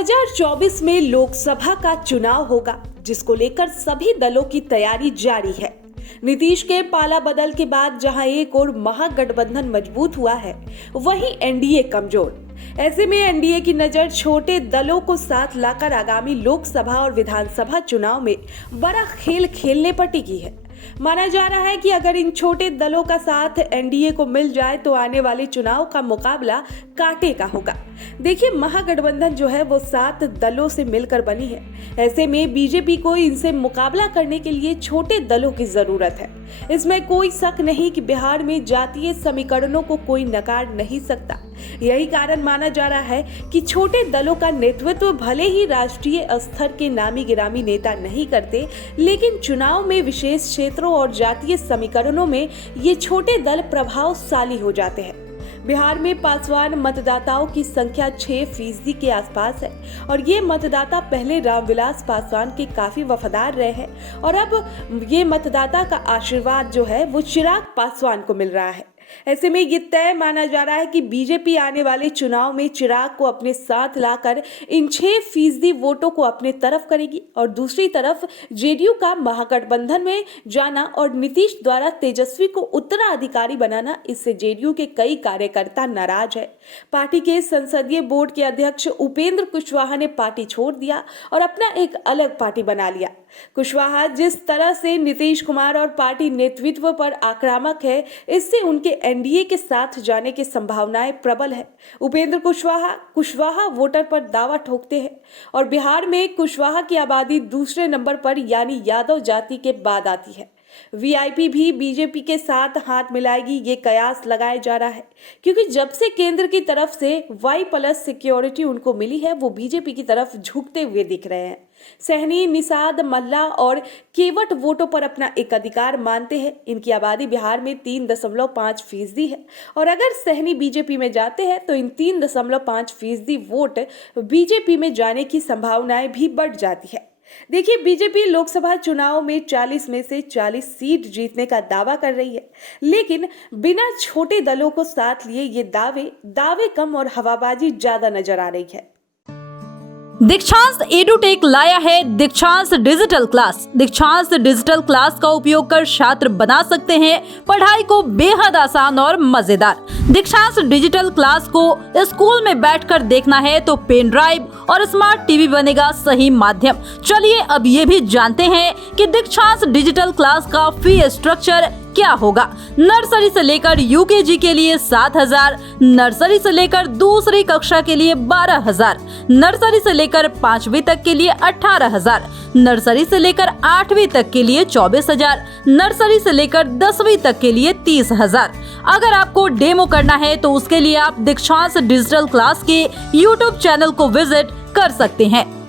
2024 में लोकसभा का चुनाव होगा, जिसको लेकर सभी दलों की तैयारी जारी है। नीतीश के पाला बदल के बाद जहां एक और महागठबंधन मजबूत हुआ है, वहीं एनडीए कमजोर। ऐसे में एनडीए की नजर छोटे दलों को साथ लाकर आगामी लोकसभा और विधानसभा चुनाव में बड़ा खेल खेलने पर टिकी है। माना जा रहा है कि अगर इन छोटे दलों का साथ एनडीए को मिल जाए तो आने वाले चुनाव का मुकाबला कांटे का होगा। देखिए, महागठबंधन जो है वो 7 दलों से मिलकर बनी है। ऐसे में बीजेपी को इनसे मुकाबला करने के लिए छोटे दलों की जरूरत है। इसमें कोई शक नहीं कि बिहार में जातीय समीकरणों को कोई नकार नहीं सकता। यही कारण माना जा रहा है कि छोटे दलों का नेतृत्व भले ही राष्ट्रीय स्तर के नामी गिरामी नेता नहीं करते, लेकिन चुनाव में विशेष क्षेत्रों और जातीय समीकरणों में ये छोटे दल प्रभावशाली हो जाते हैं। बिहार में पासवान मतदाताओं की संख्या 6% के आसपास है और ये मतदाता पहले रामविलास पासवान के काफी वफादार रहे हैं और अब ये मतदाता का आशीर्वाद जो है वो चिराग पासवान को मिल रहा है। ऐसे में ये तय माना जा रहा है कि बीजेपी आने वाले चुनाव में चिराग को अपने साथ लाकर इन 6% वोटों को अपने तरफ करेगी और दूसरी तरफ जेडीयू का महागठबंधन में जाना और नीतीश द्वारा तेजस्वी को उत्तराधिकारी बनाना, इससे जेडीयू के कई कार्यकर्ता नाराज है। पार्टी के संसदीय बोर्ड के अध्यक्ष उपेंद्र कुशवाहा ने पार्टी छोड़ दिया और अपना एक अलग पार्टी बना लिया। कुशवाहा जिस तरह से नीतीश कुमार और पार्टी नेतृत्व पर आक्रामक है, इससे उनके एनडीए के साथ जाने की संभावनाएं प्रबल है। उपेंद्र कुशवाहा वोटर पर दावा ठोकते हैं और बिहार में कुशवाहा की आबादी दूसरे नंबर पर यानी यादव जाति के बाद आती है। वीआईपी भी बीजेपी के साथ हाथ मिलाएगी, ये कयास लगाया जा रहा है, क्योंकि जब से केंद्र की तरफ से Y+ सिक्योरिटी उनको मिली है, वो बीजेपी की तरफ झुकते हुए दिख रहे हैं। सहनी, निषाद, मल्ला और केवट वोटों पर अपना एक अधिकार मानते हैं। इनकी आबादी बिहार में 3.5% है और अगर सहनी बीजेपी में जाते हैं तो इन 3.5% वोट बीजेपी में जाने की संभावनाएं भी बढ़ जाती है। देखिए, बीजेपी लोकसभा चुनाव में 40 में से 40 सीट जीतने का दावा कर रही है, लेकिन बिना छोटे दलों को साथ लिए ये दावे कम और हवाबाजी ज्यादा नजर आ रही है। दीक्षांत एडुटेक लाया है दीक्षांत डिजिटल क्लास। दीक्षांत डिजिटल क्लास का उपयोग कर छात्र बना सकते हैं पढ़ाई को बेहद आसान और मजेदार। दीक्षांत डिजिटल क्लास को स्कूल में बैठकर देखना है तो पेन ड्राइव और स्मार्ट टीवी बनेगा सही माध्यम। चलिए अब ये भी जानते हैं कि दीक्षांत डिजिटल क्लास का फी स्ट्रक्चर क्या होगा। नर्सरी से लेकर यूकेजी के लिए 7,000, नर्सरी से लेकर दूसरी कक्षा के लिए 12,000, नर्सरी से लेकर 5वीं तक के लिए 18,000, नर्सरी से लेकर 8वीं तक के लिए 24,000, नर्सरी से लेकर 10वीं तक के लिए 30,000। अगर आपको डेमो करना है तो उसके लिए आप दीक्षांत डिजिटल क्लास के YouTube चैनल को विजिट कर सकते हैं।